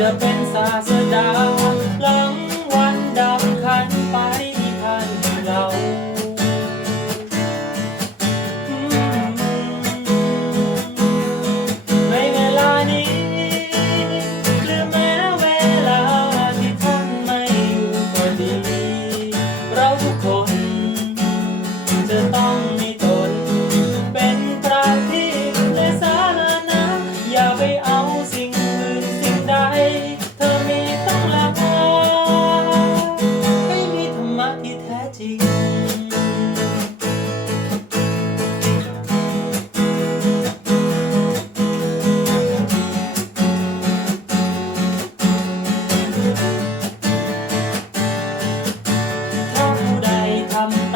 จะเป็นศาสดาหลังวันดำคันไปนิพพานเราในเวลานี้ หรือแม้เวลาที่ท่านไม่อยู่ก็ดี เราทุกคนจะต้อง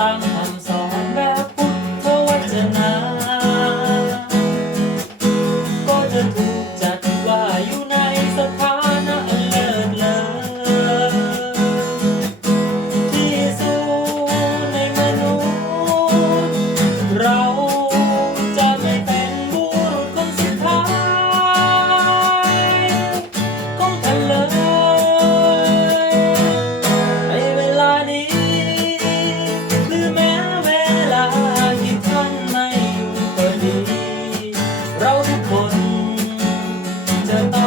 lang. to die.